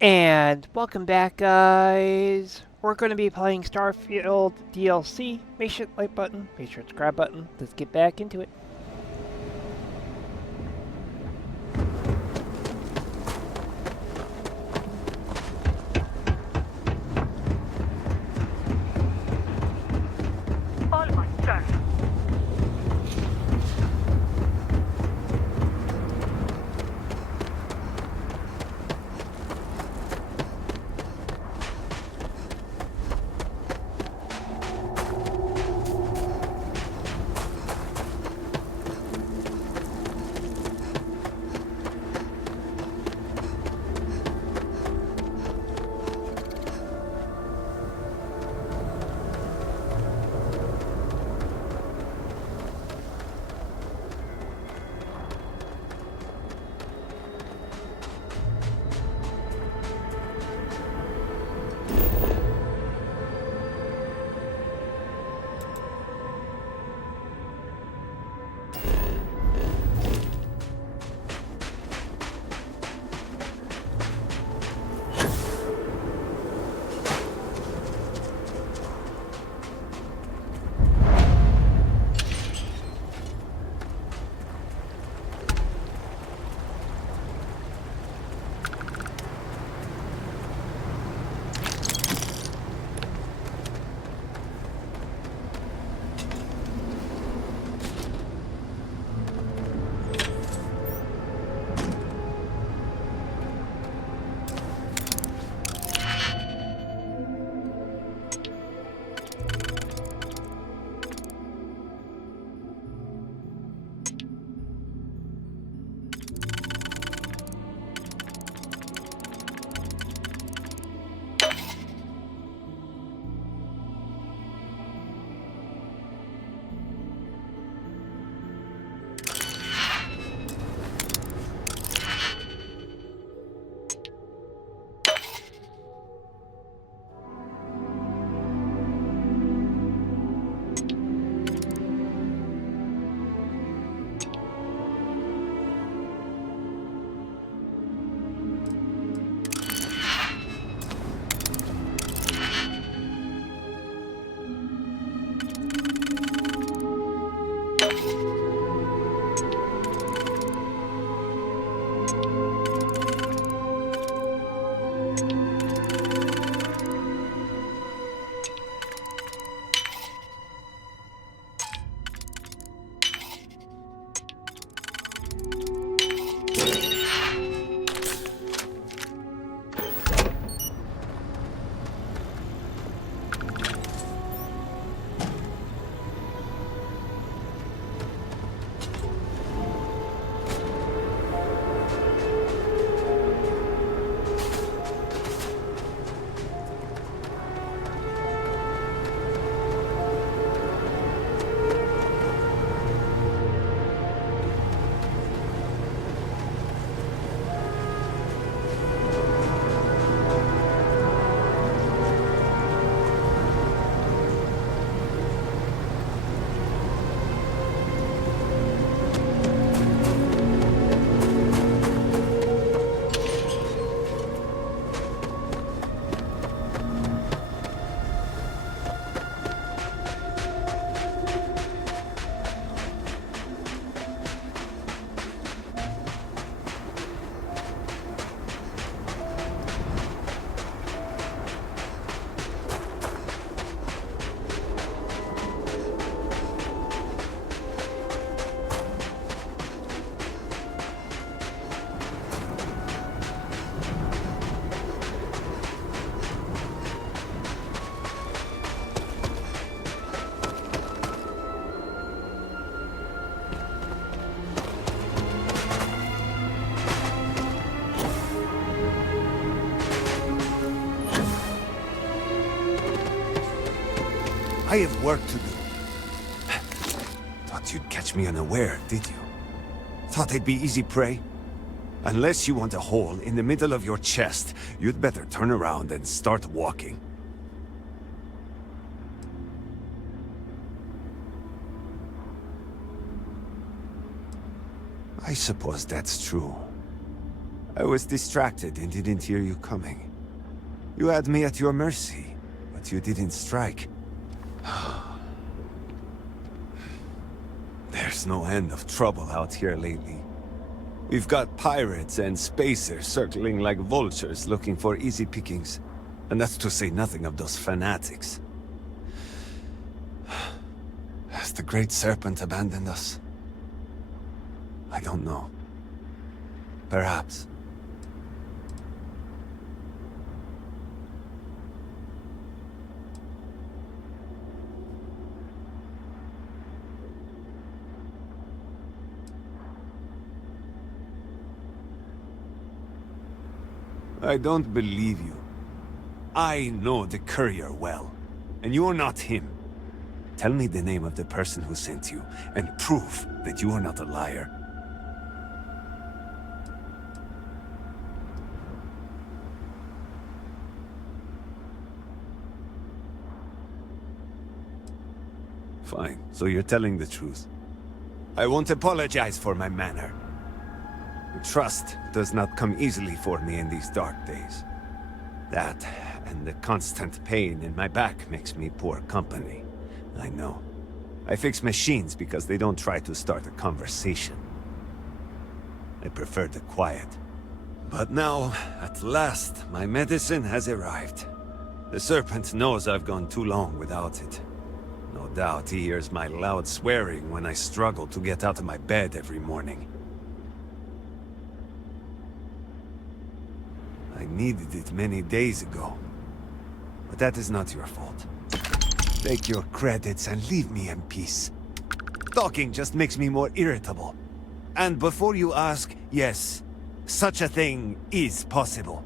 And welcome back, guys. We're going to be playing Starfield DLC. Make sure to like button, make sure to subscribe button. Let's get back into it. Almost, sir. I have work to do. Thought you'd catch me unaware, did you? Thought I'd be easy prey? Unless you want a hole in the middle of your chest, you'd better turn around and start walking. I suppose that's true. I was distracted and didn't hear you coming. You had me at your mercy, but you didn't strike. There's no end of trouble out here lately. We've got pirates and spacers circling like vultures looking for easy pickings. And that's to say nothing of those fanatics. Has the Great Serpent abandoned us? I don't know. Perhaps. I don't believe you. I know the Courier well, and you're not him. Tell me the name of the person who sent you, and prove that you are not a liar. Fine, so you're telling the truth. I won't apologize for my manner. Trust does not come easily for me in these dark days. That, and the constant pain in my back makes me poor company. I know. I fix machines because they don't try to start a conversation. I prefer the quiet. But now, at last, my medicine has arrived. The Serpent knows I've gone too long without it. No doubt he hears my loud swearing when I struggle to get out of my bed every morning. I needed it many days ago. But that is not your fault. Take your credits and leave me in peace. Talking just makes me more irritable. And before you ask, yes, such a thing is possible.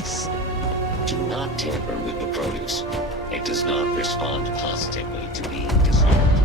Do not tamper with the produce. It does not respond positively to being disturbed.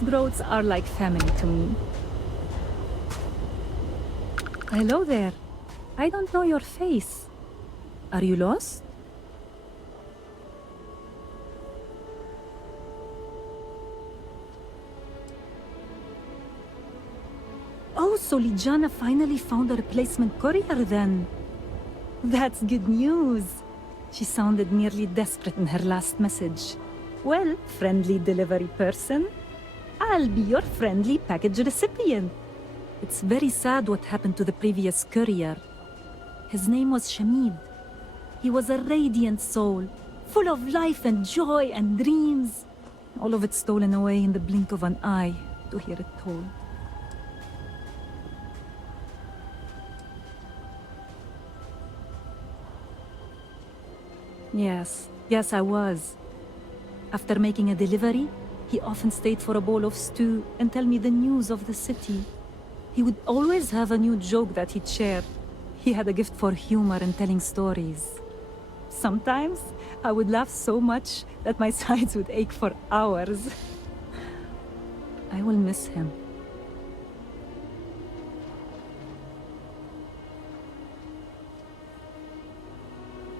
These growths are like family to me. Hello there. I don't know your face. Are you lost? Oh, so Ligiana finally found a replacement courier then. That's good news. She sounded nearly desperate in her last message. Well, friendly delivery person, I'll be your friendly package recipient. It's very sad what happened to the previous courier. His name was Shamid. He was a radiant soul, full of life and joy and dreams. All of it stolen away in the blink of an eye to hear it told. Yes, I was. After making a delivery, he often stayed for a bowl of stew and tell me the news of the city. He would always have a new joke that he'd share. He had a gift for humor and telling stories. Sometimes, I would laugh so much that my sides would ache for hours. I will miss him.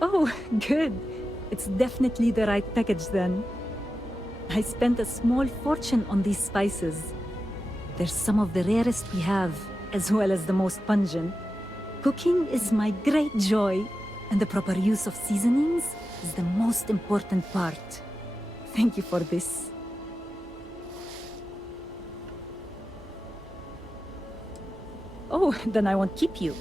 Oh, good. It's definitely the right package then. I spent a small fortune on these spices. They're some of the rarest we have, as well as the most pungent. Cooking is my great joy, and the proper use of seasonings is the most important part. Thank you for this. Oh, then I won't keep you.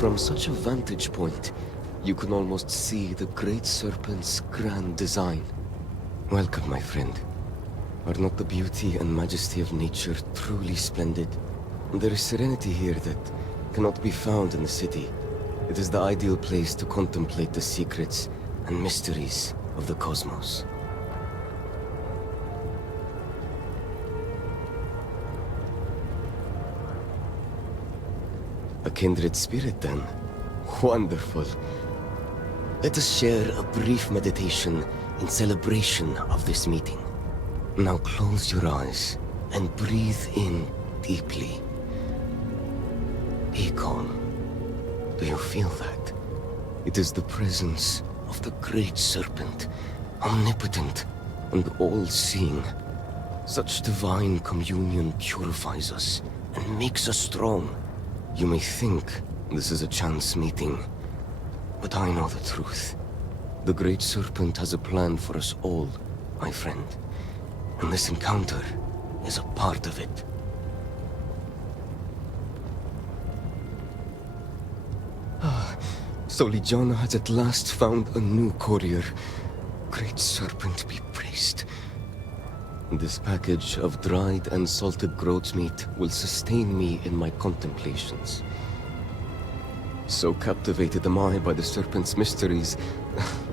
From such a vantage point, you can almost see the Great Serpent's grand design. Welcome, my friend. Are not the beauty and majesty of nature truly splendid? There is serenity here that cannot be found in the city. It is the ideal place to contemplate the secrets and mysteries of the cosmos. A kindred spirit, then. Wonderful. Let us share a brief meditation in celebration of this meeting. Now close your eyes and breathe in deeply. Be calm. Do you feel that? It is the presence of the Great Serpent, omnipotent, and all-seeing. Such divine communion purifies us and makes us strong. You may think this is a chance meeting, but I know the truth. The Great Serpent has a plan for us all, my friend, and this encounter is a part of it. Solijana has at last found a new courier. Great Serpent be praised. This package of dried and salted groat's meat will sustain me in my contemplations. So captivated am I by the Serpent's mysteries,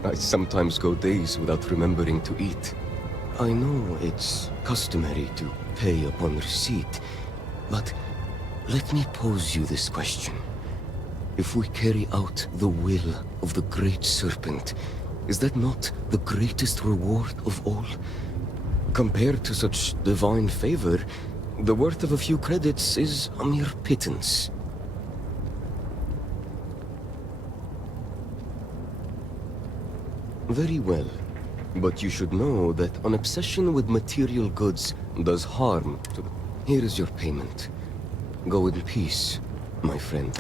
I sometimes go days without remembering to eat. I know it's customary to pay upon receipt, but let me pose you this question. If we carry out the will of the Great Serpent, is that not the greatest reward of all? Compared to such divine favor, the worth of a few credits is a mere pittance. Very well. But you should know that an obsession with material goods does harm to... Here is your payment. Go in peace, my friend.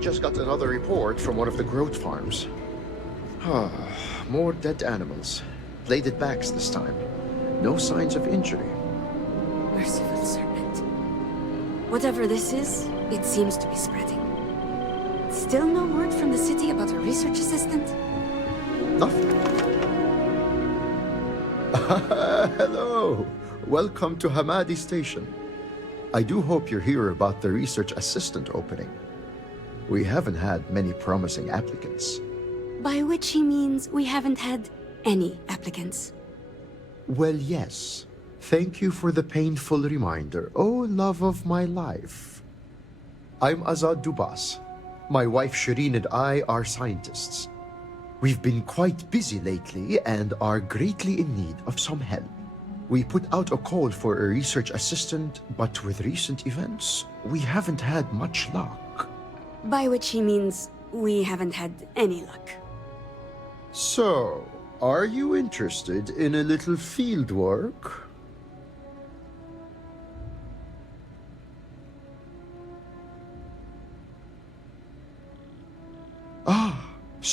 Just got another report from one of the growth farms. More dead animals. Bladed backs this time. No signs of injury. Merciful Serpent. Whatever this is, it seems to be spreading. Still no word from the city about a research assistant? Nothing. Hello. Welcome to Hamadi Station. I do hope you're here about the research assistant opening. We haven't had many promising applicants. By which he means we haven't had any applicants. Well, yes. Thank you for the painful reminder. Oh, love of my life. I'm Azad Dubas. My wife Shireen and I are scientists. We've been quite busy lately and are greatly in need of some help. We put out a call for a research assistant, but with recent events, we haven't had much luck. By which he means we haven't had any luck. So, are you interested in a little field work?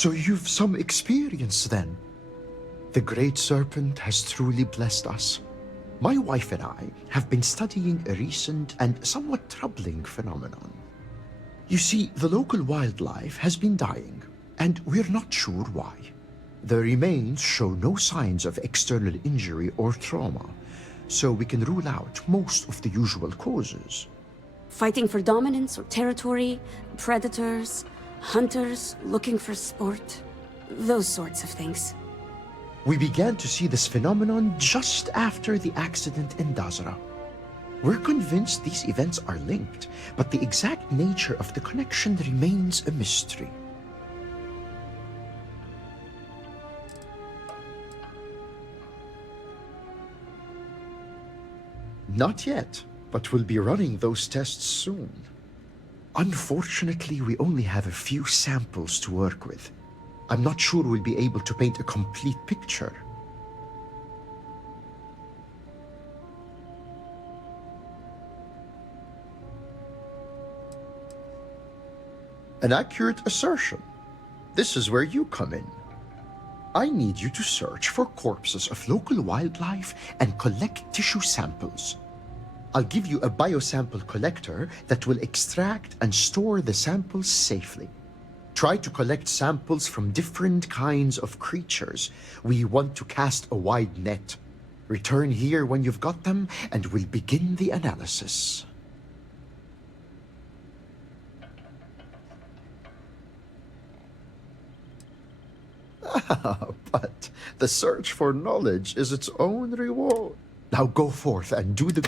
So you've some experience then. The Great Serpent has truly blessed us. My wife and I have been studying a recent and somewhat troubling phenomenon. You see, the local wildlife has been dying, and we're not sure why. The remains show no signs of external injury or trauma, so we can rule out most of the usual causes. Fighting for dominance or territory, predators, hunters looking for sport, those sorts of things. We began to see this phenomenon just after the accident in Dazra. We're convinced these events are linked, but the exact nature of the connection remains a mystery. Not yet, but we'll be running those tests soon. Unfortunately, we only have a few samples to work with. I'm not sure we'll be able to paint a complete picture. An accurate assertion. This is where you come in. I need you to search for corpses of local wildlife and collect tissue samples. I'll give you a biosample collector that will extract and store the samples safely. Try to collect samples from different kinds of creatures. We want to cast a wide net. Return here when you've got them, and we'll begin the analysis. But the search for knowledge is its own reward. Now go forth and do the...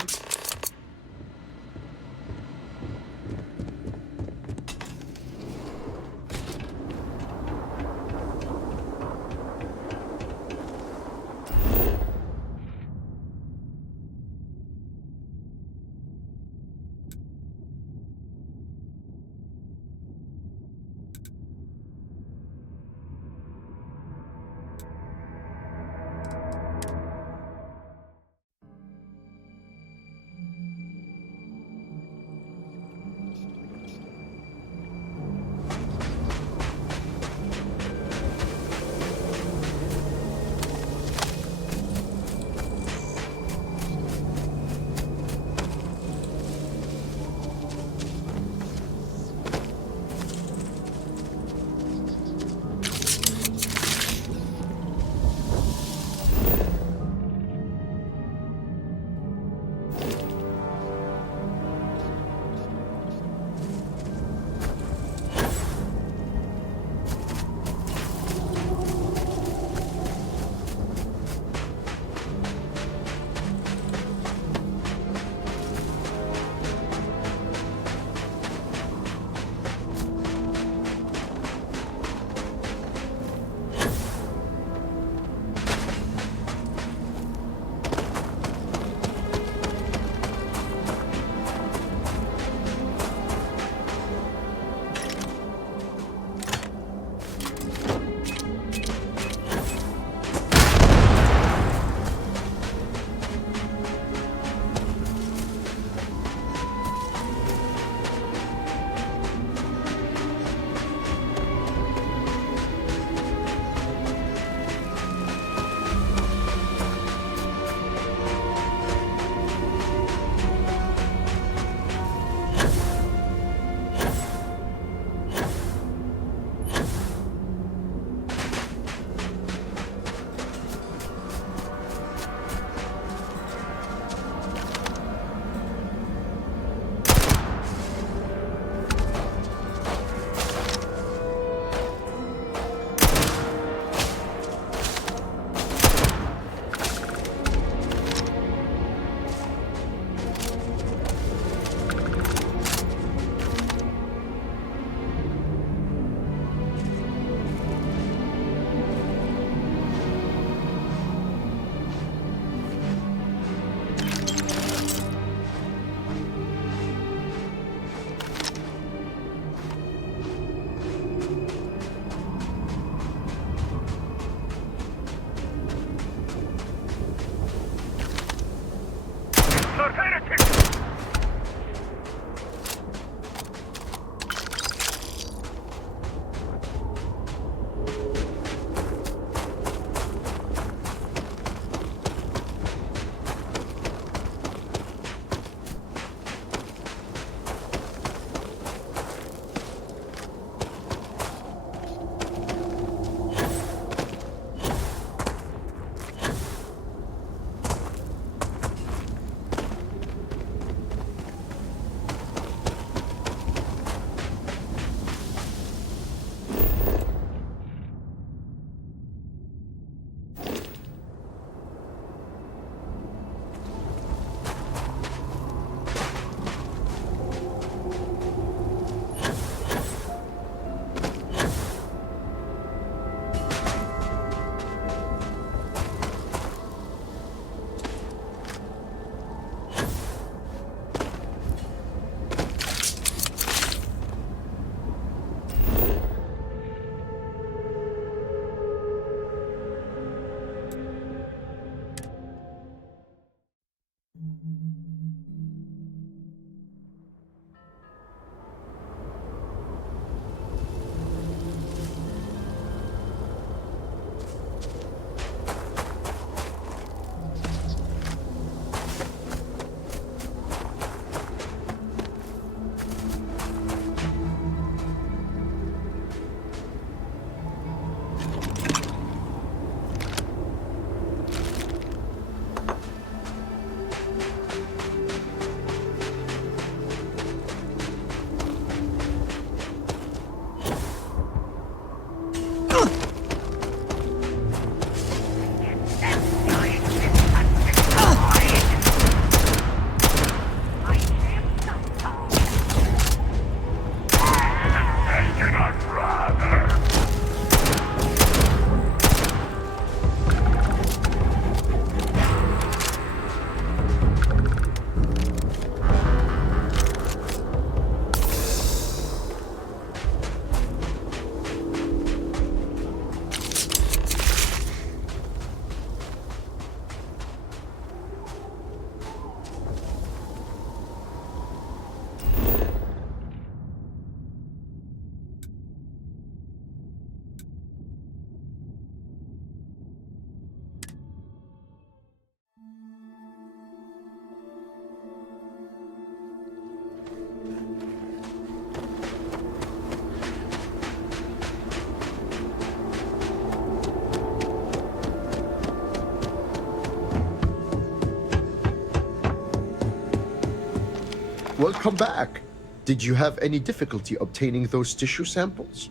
welcome back. Did you have any difficulty obtaining those tissue samples?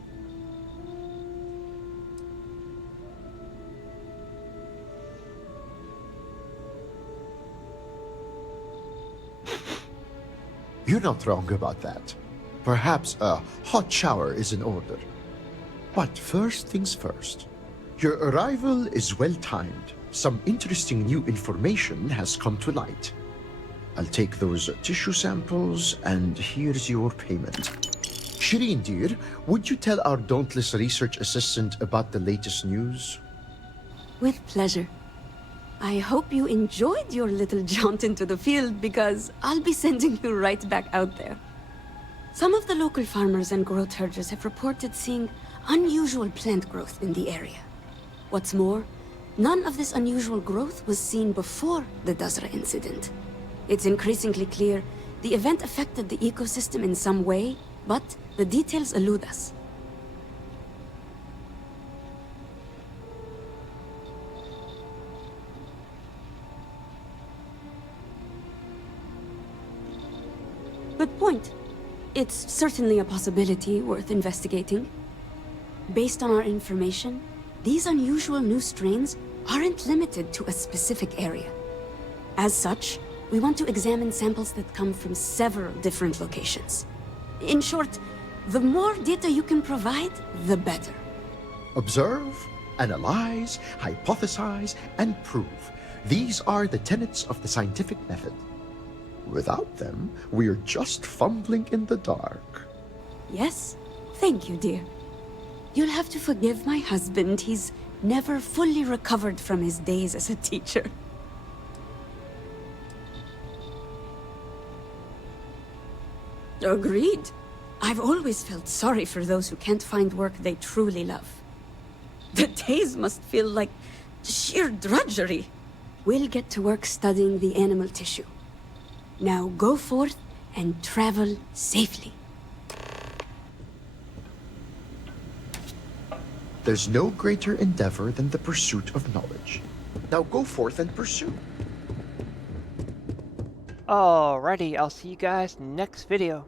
You're not wrong about that. Perhaps a hot shower is in order. But first things first. Your arrival is well timed. Some interesting new information has come to light. I'll take those tissue samples, and here's your payment. Shireen, dear, would you tell our dauntless research assistant about the latest news? With pleasure. I hope you enjoyed your little jaunt into the field, because I'll be sending you right back out there. Some of the local farmers and growth herders have reported seeing unusual plant growth in the area. What's more, none of this unusual growth was seen before the Dazra incident. It's increasingly clear the event affected the ecosystem in some way, but the details elude us. Good point. It's certainly a possibility worth investigating. Based on our information, these unusual new strains aren't limited to a specific area. As such, we want to examine samples that come from several different locations. In short, the more data you can provide, the better. Observe, analyze, hypothesize, and prove. These are the tenets of the scientific method. Without them, we're just fumbling in the dark. Yes, thank you, dear. You'll have to forgive my husband. He's never fully recovered from his days as a teacher. Agreed. I've always felt sorry for those who can't find work they truly love. The days must feel like sheer drudgery. We'll get to work studying the animal tissue. Now go forth and travel safely. There's no greater endeavor than the pursuit of knowledge. Now go forth and pursue. Alrighty, I'll see you guys next video.